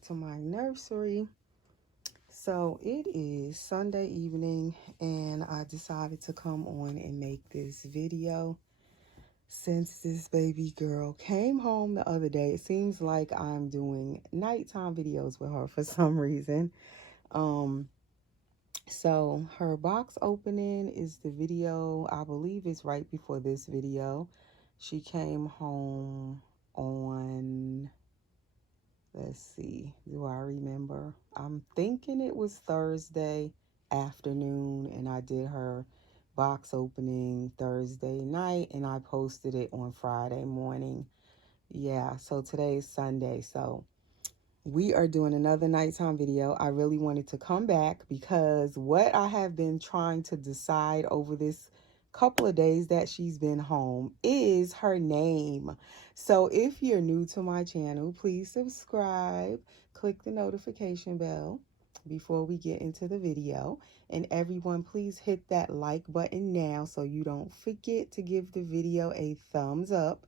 back to my nursery. So it is Sunday evening and I decided to come on and make this video since this baby girl came home the other day. It seems like I'm doing nighttime videos with her for some reason. Um so her box opening is the video, I believe it's right before this video. She came home on, let's see, do I remember? I'm thinking it was Thursday afternoon, and I did her box opening Thursday night, and I posted it on Friday morning. Yeah, so today is Sunday, so we are doing another nighttime video. I really wanted to come back because what I have been trying to decide over this couple of days that she's been home is her name. So if you're new to my channel, please subscribe, click the notification bell before we get into the video. And everyone, please hit that like button now so you don't forget to give the video a thumbs up.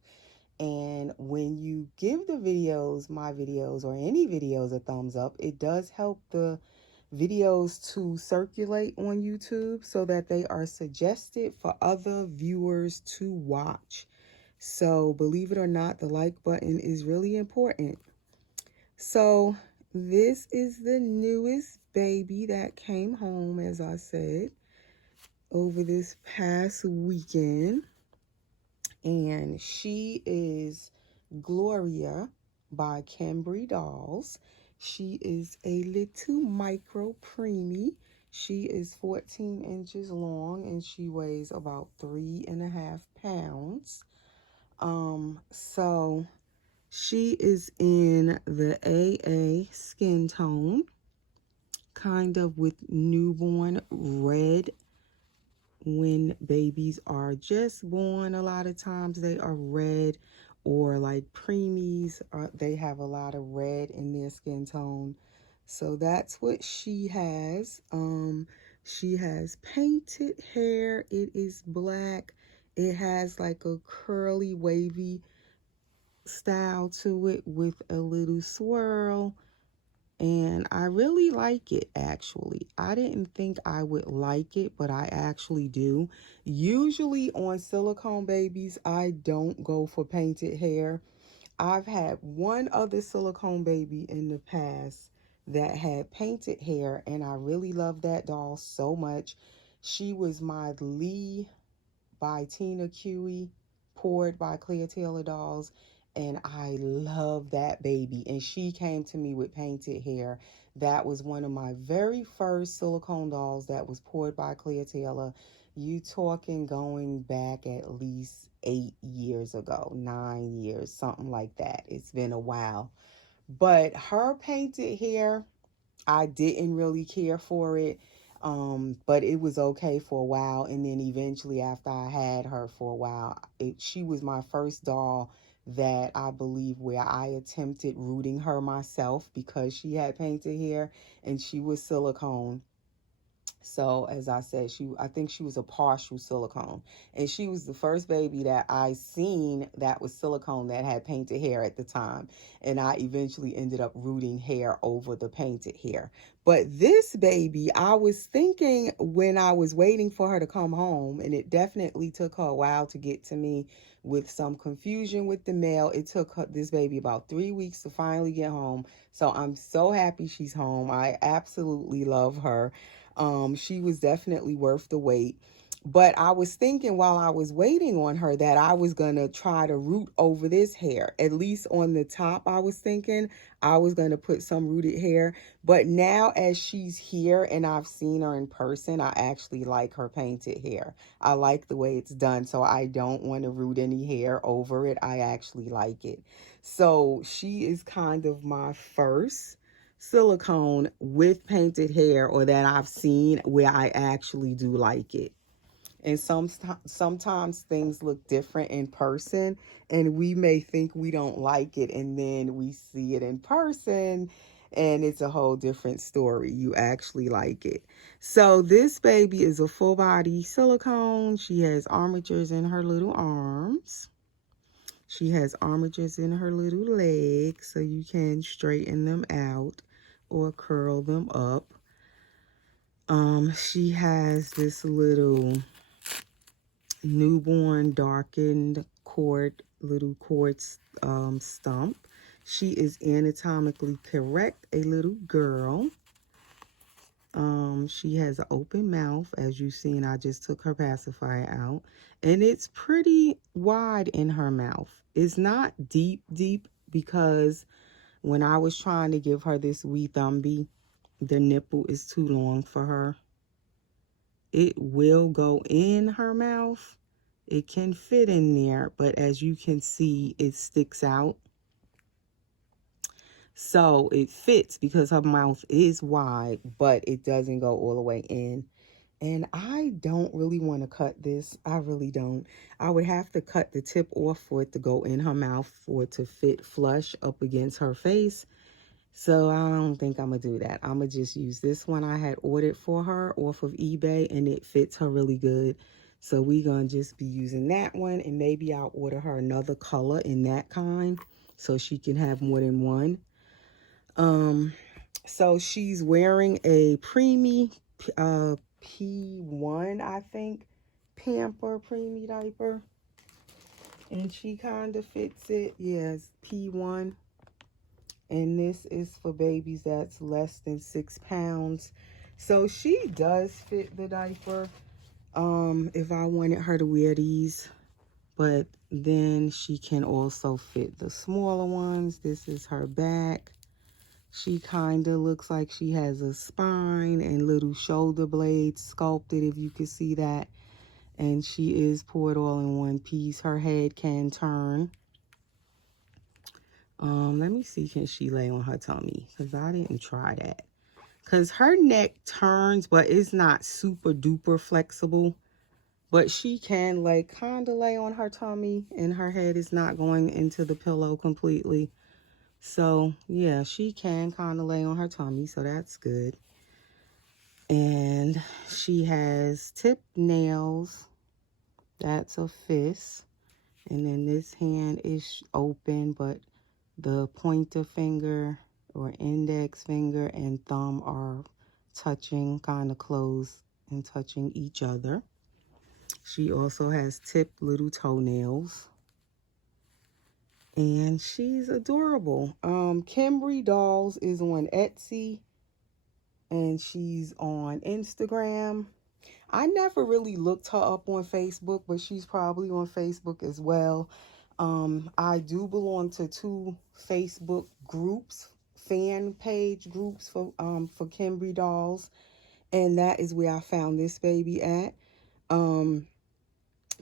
And when you give the videos, my videos or any videos, a thumbs up, it does help the videos to circulate on YouTube so that they are suggested for other viewers to watch. So believe it or not, the like button is really important. So this is the newest baby that came home, as I said, over this past weekend. And she is Gloria by Kimbry Dolls. She is a little micro preemie. She is 14 inches long and she weighs about 3.5 pounds. So she is in the AA skin tone, kind of with newborn red. When babies are just born, a lot of times they are red, or like preemies, they have a lot of red in their skin tone. So that's what she has. She has painted hair. It is black. It has like a curly, wavy style to it with a little swirl. And I really like it, actually. I didn't think I would like it, but I actually do. Usually on silicone babies, I don't go for painted hair. I've had one other silicone baby in the past that had painted hair, and I really loved that doll so much. She was my Lee by Tina Cuey, poured by Clear Taylor Dolls, and I love that baby. And she came to me with painted hair. That was one of my very first silicone dolls that was poured by Clear Taylor. You talking going back at least 8 years ago, 9 years, something like that. It's been a while. But her painted hair, I didn't really care for it. But it was okay for a while, and then eventually after I had her for a while, she was my first doll that I believe where I attempted rooting her myself because she had painted hair and she was silicone. So as I said, I think she was a partial silicone, and she was the first baby that I seen that was silicone that had painted hair at the time. And I eventually ended up rooting hair over the painted hair. But this baby, I was thinking when I was waiting for her to come home, and it definitely took her a while to get to me with some confusion with the mail. It took this baby about 3 weeks to finally get home. So I'm so happy she's home. I absolutely love her. She was definitely worth the wait. But I was thinking while I was waiting on her that I was going to try to root over this hair. At least on the top, I was thinking I was going to put some rooted hair. But now as she's here and I've seen her in person, I actually like her painted hair. I like the way it's done, so I don't want to root any hair over it. I actually like it. So she is kind of my first silicone with painted hair, or that I've seen where I actually do like it. And sometimes things look different in person, and we may think we don't like it, and then we see it in person and it's a whole different story. You actually like it. So this baby is a full body silicone. She has armatures in her little arms. She has armatures in her little legs, so you can straighten them out or curl them up. She has this little newborn darkened little quartz stump. She is anatomically correct, a little girl. She has an open mouth, as you've seen. I just took her pacifier out, and it's pretty wide in her mouth. It's not deep because when I was trying to give her this wee thumbie, the nipple is too long for her. It will go in her mouth. It can fit in there, but as you can see, it sticks out. So it fits because her mouth is wide, but it doesn't go all the way in. And I don't really want to cut this. I really don't. I would have to cut the tip off for it to go in her mouth, for it to fit flush up against her face. So I don't think I'm going to do that. I'm going to just use this one I had ordered for her off of eBay, and it fits her really good. So we're going to just be using that one, and maybe I'll order her another color in that kind so she can have more than one. So she's wearing a preemie P1, I think, Pamper preemie diaper. And she kind of fits it. Yes, P1. And this is for babies that's less than 6 pounds. So she does fit the diaper. If I wanted her to wear these. But then she can also fit the smaller ones. This is her back. She kind of looks like she has a spine and little shoulder blades sculpted, if you can see that. And she is poured all in one piece. Her head can turn. Let me see, can she lay on her tummy? Because I didn't try that. Because her neck turns, but it's not super duper flexible. But she can kind of lay on her tummy, and her head is not going into the pillow completely. So, yeah, she can kind of lay on her tummy, so that's good. And she has tipped nails. That's a fist. And then this hand is open, but the pointer finger or index finger and thumb are touching, kind of close and touching each other. She also has tipped little toenails. And she's adorable. Kimbry Dolls is on Etsy. And she's on Instagram. I never really looked her up on Facebook, but she's probably on Facebook as well. I do belong to 2 Facebook groups, fan page groups for Kimbry Dolls. And that is where I found this baby at.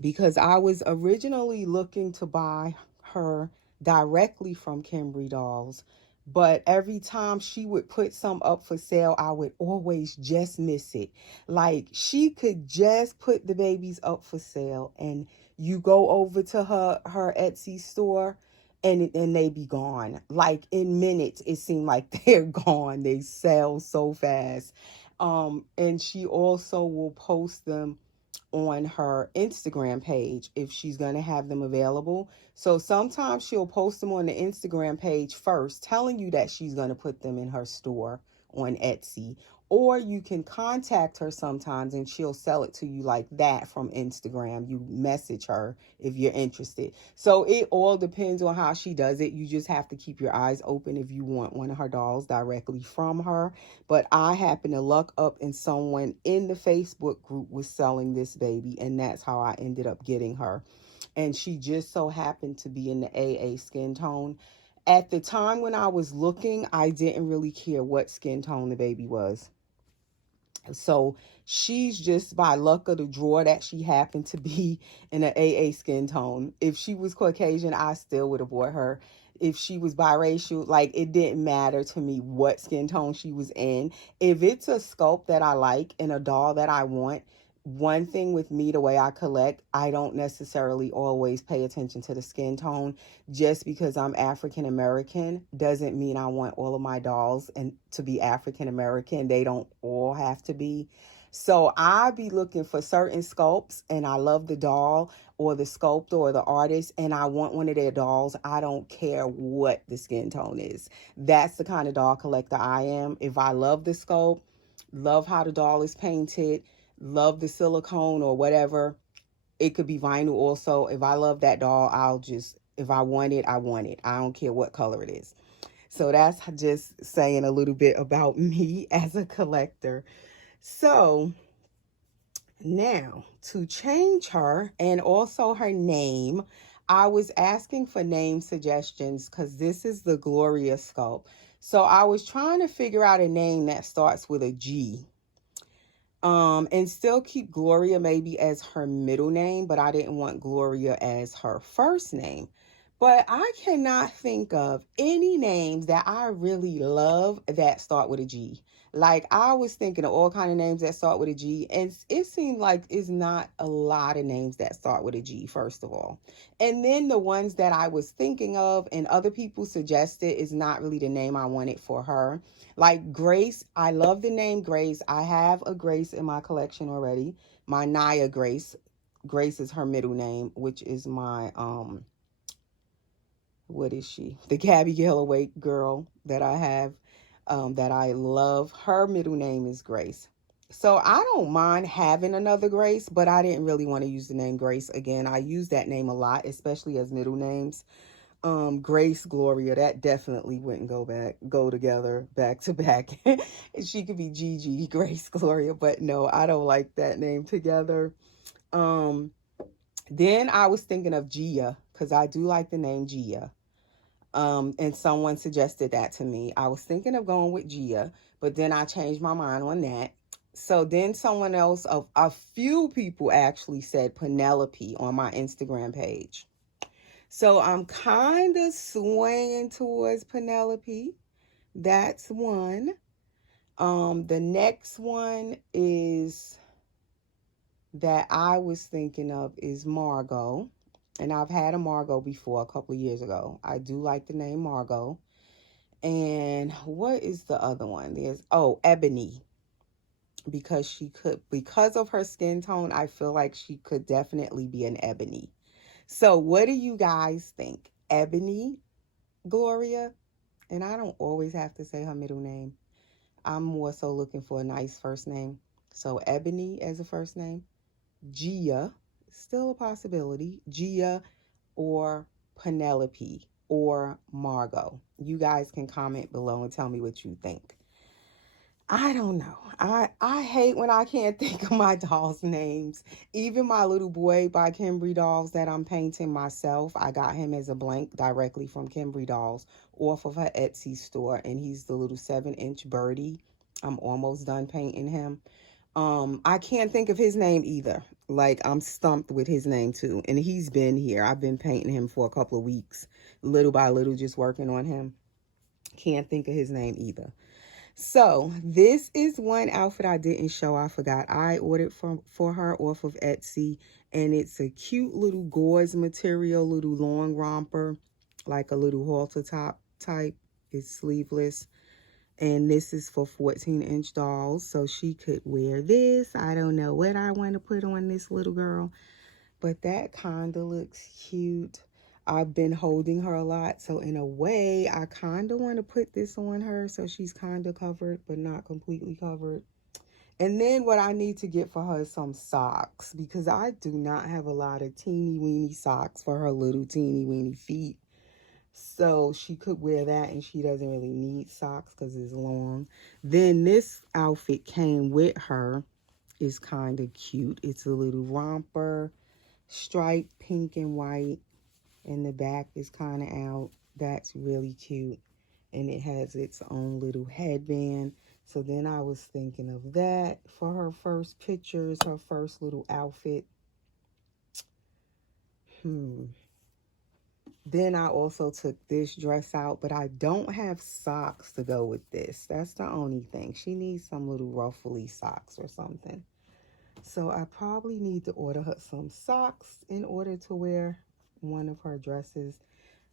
Because I was originally looking to buy her directly from Kimbry Dolls, but every time she would put some up for sale, I would always just miss it. Like, she could just put the babies up for sale, and you go over to her Etsy store, and they be gone. Like, in minutes, it seemed like they're gone. They sell so fast. And she also will post them on her Instagram page if she's going to have them available. So sometimes she'll post them on the Instagram page first, telling you that she's going to put them in her store on Etsy. Or you can contact her sometimes and she'll sell it to you like that from Instagram. You message her if you're interested. So it all depends on how she does it. You just have to keep your eyes open if you want one of her dolls directly from her. But I happen to luck up and someone in the Facebook group was selling this baby, and that's how I ended up getting her. And she just so happened to be in the AA skin tone. At the time when I was looking, I didn't really care what skin tone the baby was. So she's just by luck of the draw that she happened to be in an AA skin tone. If she was Caucasian, I still would have bought her. If she was biracial, like, it didn't matter to me what skin tone she was in. If it's a sculpt that I like and a doll that I want, one thing with me, the way I collect, I don't necessarily always pay attention to the skin tone. Just because I'm African American doesn't mean I want all of my dolls and to be African American. They don't all have to be. So I be looking for certain sculpts, and I love the doll or the sculptor or the artist, and I want one of their dolls. I don't care what the skin tone is. That's the kind of doll collector I am. If I love the sculpt, love how the doll is painted, love the silicone or whatever, it could be vinyl also. If I love that doll, I'll just, if I want it, I want it. I don't care what color it is. So that's just saying a little bit about me as a collector. So now to change her and also her name, I was asking for name suggestions because this is the Gloria sculpt. So I was trying to figure out a name that starts with a G. And still keep Gloria maybe as her middle name, but I didn't want Gloria as her first name. But I cannot think of any names that I really love that start with a G. Like I was thinking of all kind of names that start with a G, and it seemed like it's not a lot of names that start with a G, first of all. And then the ones that I was thinking of and other people suggested is not really the name I wanted for her. Like Grace, I love the name Grace. I have a Grace in my collection already. My Naya Grace. Grace is her middle name, which is my what is she? The Gabby Galloway girl that I have, that I love. Her middle name is Grace. So I don't mind having another Grace, but I didn't really want to use the name Grace again. I use that name a lot, especially as middle names. Grace, Gloria, that definitely wouldn't go together back to back. She could be Gigi, Grace, Gloria, but no, I don't like that name together. Um, then I was thinking of Gia because I do like the name Gia. And someone suggested that to me. I was thinking of going with Gia, but then I changed my mind on that. So then someone else, of a few people actually said Penelope on my Instagram page. So I'm kind of swaying towards Penelope. That's one. The next one is that I was thinking of is Margot. And I've had a Margot before a couple of years ago. I do like the name Margot. And what is the other one? There's, oh, Ebony. Because of her skin tone, I feel like she could definitely be an Ebony. So what do you guys think? Ebony, Gloria? And I don't always have to say her middle name. I'm more so looking for a nice first name. So Ebony as a first name. Gia, still a possibility. Gia or Penelope or Margot. You guys can comment below and tell me what you think. I don't know. I hate when I can't think of my dolls' names. Even my little boy by Kimbry dolls that I'm painting myself, I got him as a blank directly from Kimbry dolls off of her Etsy store, and he's the little 7-inch birdie. I'm almost done painting him. I can't think of his name either. Like I'm stumped with his name too, and he's been here. I've been painting him for a couple of weeks, little by little, just working on him. Can't think of his name either. So this is one outfit I didn't show. I forgot. I ordered for her off of Etsy, and it's a cute little gauze material, little long romper, like a little halter top type. It's sleeveless, and this is for 14-inch dolls, so she could wear this. I don't know what I want to put on this little girl, but that kind of looks cute. I've been holding her a lot, so in a way, I kind of want to put this on her so she's kind of covered, but not completely covered. And then what I need to get for her is some socks, because I do not have a lot of teeny weeny socks for her little teeny weeny feet. So she could wear that, and she doesn't really need socks because it's long. Then this outfit came with her. Is kind of cute. It's a little romper, striped pink and white, and the back is kind of out. That's really cute. And it has its own little headband. So then I was thinking of that for her first pictures, her first little outfit. Then I also took this dress out, but I don't have socks to go with this. That's the only thing. She needs some little ruffly socks or something. So I probably need to order her some socks in order to wear one of her dresses.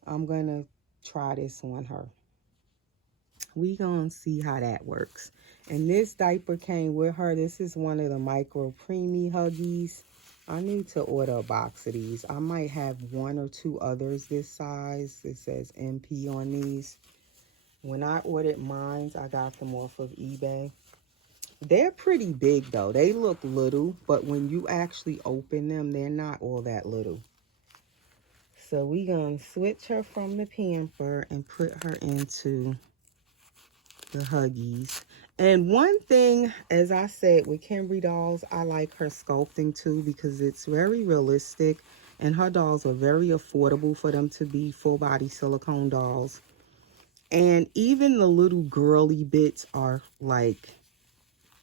I'm going to try this on her. We gonna see how that works. And this diaper came with her. This is one of the micro preemie huggies. I need to order a box of these. I might have one or two others this size. It says MP on these. When I ordered mine, I got them off of eBay. They're pretty big though. They look little, but when you actually open them, they're not all that little. So we gonna switch her from the pamper and put her into the Huggies. And one thing, as I said, with Kimbry dolls, I like her sculpting too because it's very realistic and her dolls are very affordable for them to be full body silicone dolls. And even the little girly bits are like,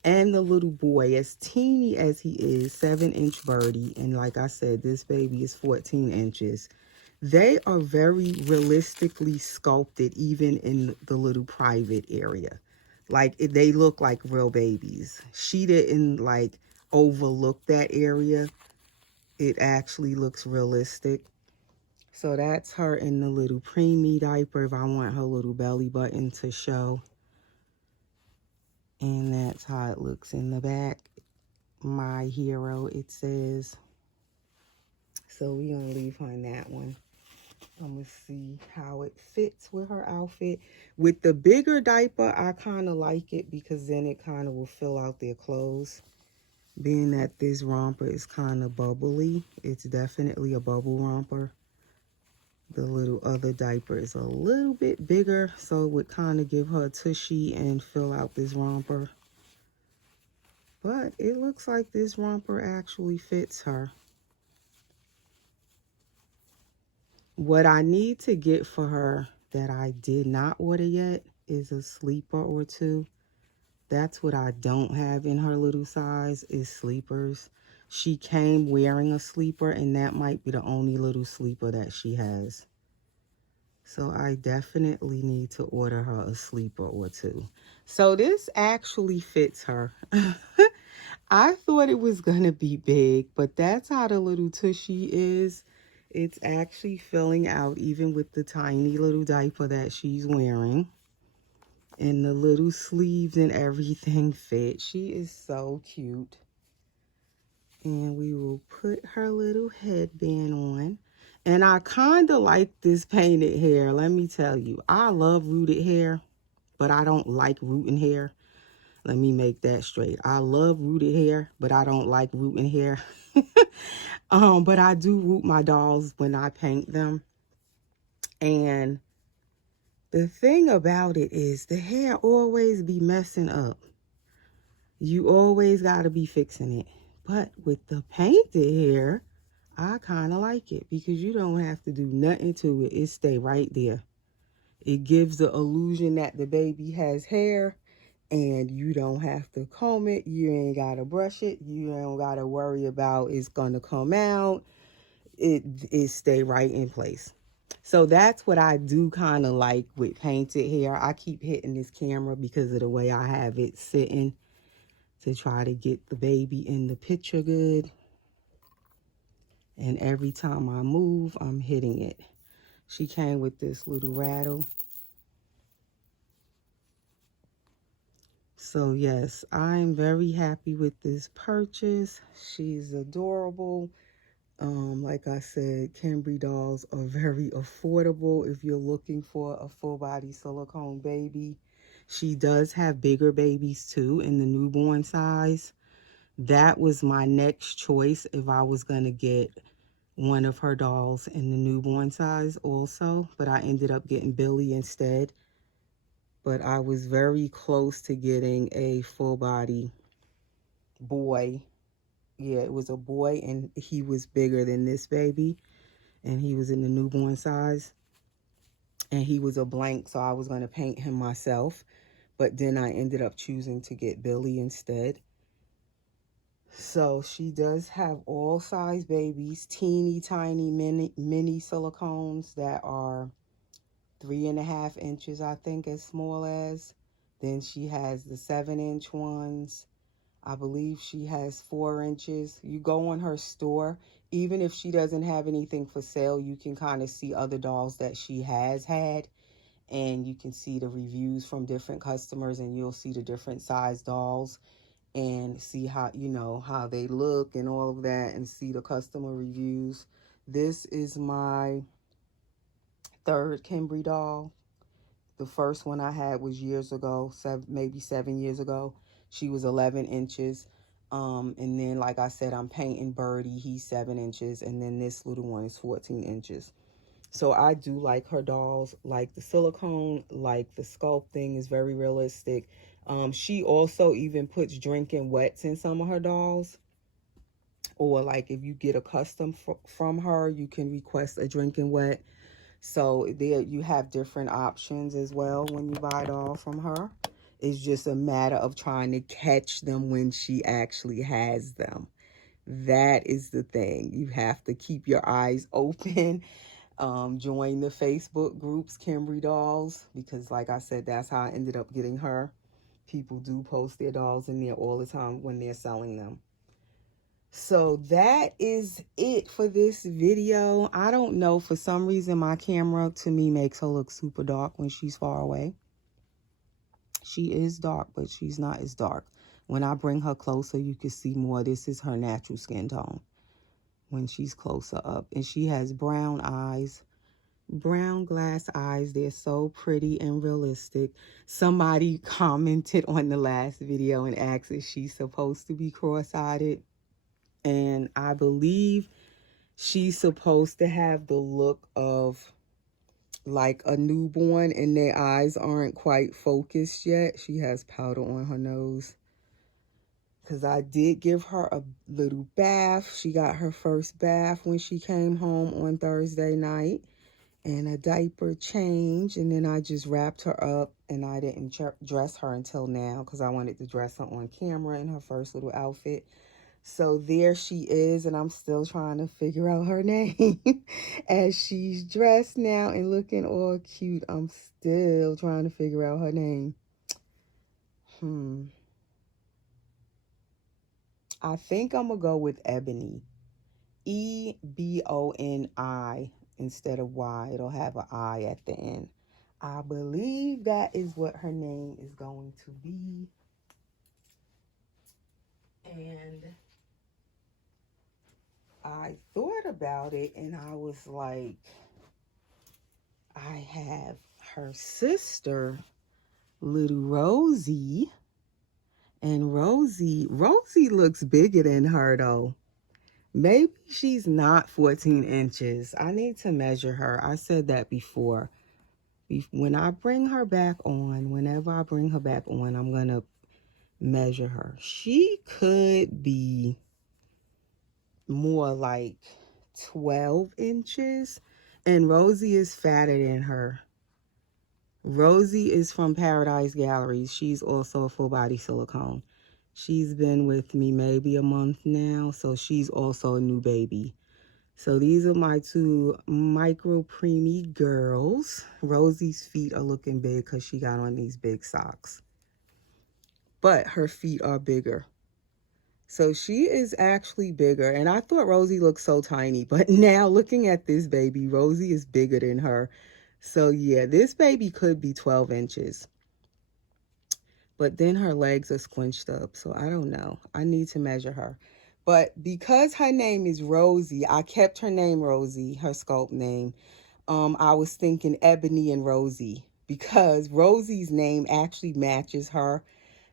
and the little boy, as teeny as he is, 7-inch birdie, and like I said, this baby is 14 inches. They are very realistically sculpted, even in the little private area. Like, they look like real babies. She didn't, like, overlook that area. It actually looks realistic. So that's her in the little preemie diaper if I want her little belly button to show. And that's how it looks in the back. My hero, it says. So we're going to leave her in that one. I'm going to see how it fits with her outfit. With the bigger diaper, I kind of like it because then it kind of will fill out their clothes. Being that this romper is kind of bubbly, it's definitely a bubble romper. The little other diaper is a little bit bigger, so it would kind of give her a tushy and fill out this romper. But it looks like this romper actually fits her. What I need to get for her that I did not order yet is a sleeper or two. That's what I don't have in her little size is sleepers. She came wearing a sleeper and that might be the only little sleeper that she has. So I definitely need to order her a sleeper or two. So this actually fits her. I thought it was going to be big, but that's how the little tushy is. It's actually filling out even with the tiny little diaper that she's wearing. And the little sleeves and everything fit. She is so cute. And we will put her little headband on. And I kind of like this painted hair. Let me tell you, I love rooted hair, but I don't like rooting hair. Let me make that straight. I love rooted hair, but I don't like rooting hair. But I do root my dolls when I paint them. And the thing about it is the hair always be messing up. You always got to be fixing it. But with the painted hair, I kind of like it because you don't have to do nothing to it. It stay right there. It gives the illusion that the baby has hair and you don't have to comb it. You ain't got to brush it. You don't got to worry about it's going to come out. It stay right in place. So that's what I do kind of like with painted hair. I keep hitting this camera because of the way I have it sitting to try to get the baby in the picture good. And every time I move, I'm hitting it. She came with this little rattle. So yes, I'm very happy with this purchase. She's adorable. Like I said, Kimbry dolls are very affordable if you're looking for a full body silicone baby. She does have bigger babies too in the newborn size. That was my next choice if I was going to get one of her dolls in the newborn size also, but I ended up getting Billy instead. But I was very close to getting a full body boy. Yeah, it was a boy and he was bigger than this baby and he was in the newborn size and he was a blank, so I was going to paint him myself, but then I ended up choosing to get Billy instead. So she does have all size babies, teeny tiny mini silicones that are 3.5 inches, I think, as small as. Then she has the 7-inch ones. I believe she has 4 inches. You go on her store, even if she doesn't have anything for sale, you can kind of see other dolls that she has had. and you can see the reviews from different customers, and you'll see the different size dolls and see how, you know, how they look and all of that, and see the customer reviews. This is my third Kimbry doll. The first one I had was years ago, maybe 7 years ago. She was 11 inches. And then, like I said, I'm painting Birdie. He's 7 inches. And then this little one is 14 inches. So I do like her dolls, like the silicone, like the sculpting is very realistic. She also even puts drinking wets in some of her dolls. Or like if you get a custom from her, you can request a drinking wet. So there you have different options as well when you buy a doll from her. It's just a matter of trying to catch them when she actually has them. That is the thing. You have to keep your eyes open. Join the Facebook groups, Kimbry Dolls, because like I said, that's how I ended up getting her. People do post their dolls in there all the time when they're selling them. So that is it for this video. I don't know, for some reason my camera to me makes her look super dark when she's far away. She is dark, but she's not as dark. When I bring her closer, you can see more. This is her natural skin tone when she's closer up. And she has brown eyes, brown glass eyes. They're so pretty and realistic. Somebody commented on the last video and asked if she's supposed to be cross-eyed. And I believe she's supposed to have the look of like a newborn, and their eyes aren't quite focused yet. She has powder on her nose. Because I did give her a little bath. She got her first bath when she came home on Thursday night. And a diaper change. And then I just wrapped her up. And I didn't dress her until now because I wanted to dress her on camera in her first little outfit. So there she is, and I'm still trying to figure out her name. As she's dressed now and looking all cute, I'm still trying to figure out her name. I think I'm going to go with Ebony. Eboni instead of Y. It'll have an I at the end. I believe that is what her name is going to be. And I thought about it, and I was like, I have her sister, little Rosie. And Rosie looks bigger than her, though. Maybe she's not 14 inches. I need to measure her. I said that before. When I bring her back on, whenever I bring her back on, I'm going to measure her. She could be more like 12 inches. And Rosie is fatter than her. Rosie is from Paradise Galleries. She's also a full body silicone. She's been with me maybe a month now, so she's also a new baby. So these are my two micro preemie girls. Rosie's feet are looking big because she got on these big socks. But her feet are bigger. So she is actually bigger. And I thought Rosie looked so tiny. But now looking at this baby, Rosie is bigger than her. So yeah, this baby could be 12 inches. But then her legs are squinched up. So I don't know. I need to measure her. But because her name is Rosie, I kept her name Rosie, her sculpt name. I was thinking Ebony and Rosie. Because Rosie's name actually matches her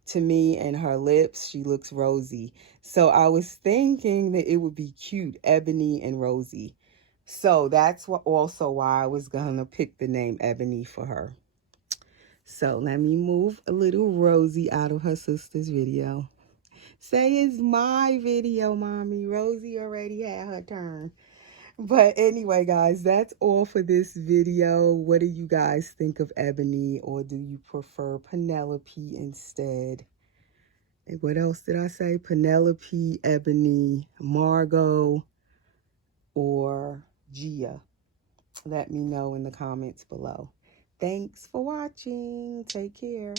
to me, and her lips. She looks rosy. So I was thinking that it would be cute, Ebony and Rosie. So that's also why I was going to pick the name Ebony for her. So let me move a little Rosie out of her sister's video. Say it's my video, Mommy. Rosie already had her turn. But anyway, guys, that's all for this video. What do you guys think of Ebony, or do you prefer Penelope instead? What else did I say? Penelope, Ebony, Margot, or Gia? Let me know in the comments below. Thanks for watching. Take care.